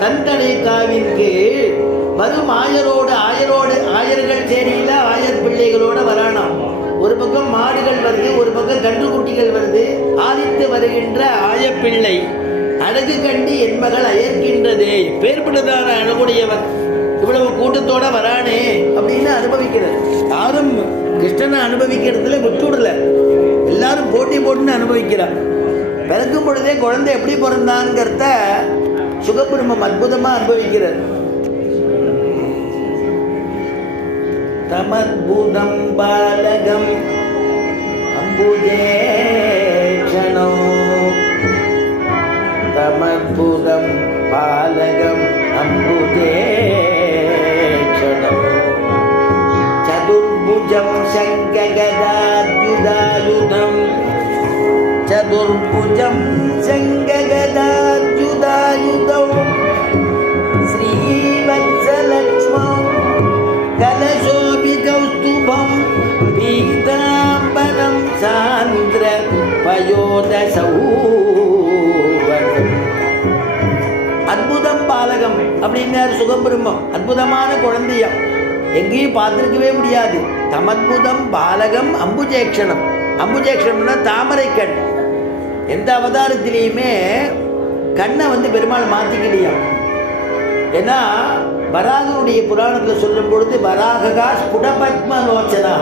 தந்தனை காவின் கீழ் வரும் ஆயர்கள் சேரியில ஆயர் பிள்ளைகளோட வரானாம். ஒரு பக்கம் மாடுகள் வருது, ஒரு பக்கம் கன்றுக்குட்டிகள் வருது. ஆதித்து வருகின்ற ஆயப்பிள்ளை அழகு கண்டு என் மகள் அயர்கின்றதே, பேர்படுதான அழகுடையவன் இவ்வளவு கூட்டத்தோட வரானே அப்படின்னு அனுபவிக்கிறது. யாரும் கிருஷ்ணனை அனுபவிக்கிறதுல விட்டுவிடல, எல்லாரும் போட்டி போட்டுன்னு அனுபவிக்கிறார். பிறக்கும் பொழுதே குழந்தை எப்படி பிறந்தான்ங்கிறத சுகபிரம்மம் அற்புதமா அனுபவிக்கிறார். தமத்புதம் பாலகம் அம்புஜேஷனோ, தமத்புதம் பாலகம் அம்புஜேஷனோ, சதுர்புஜம் சங்ககதாத்யுதாயுதம், சதுர்புஜம் சங்ககதாத்யுதாயுதம், ஸ்ரீவத்சலக்ஷ்மம் கலசோபிகௌஸ்துபம் பீதாம்பரம் சாந்திர பயோதசௌவனம். அற்புதம் பாலகம் அப்படின்னாரு சுகபிரம்மம். அற்புதமான குழந்தையா, எங்கேயும் பார்த்துருக்கவே முடியாது. தமத்புதம் பாலகம் அம்புஜேக்ஷணம். அம்புஜேக்ஷணம்னா தாமரை கண். எந்த அவதாரத்திலையுமே கண்ணை பெருமாள் மாற்றிக்கிடியாம். ஏன்னா வராகனுடைய புராணத்தில் சொல்லும் பொழுது வராகா ஸ்புடபத்மலோச்சனா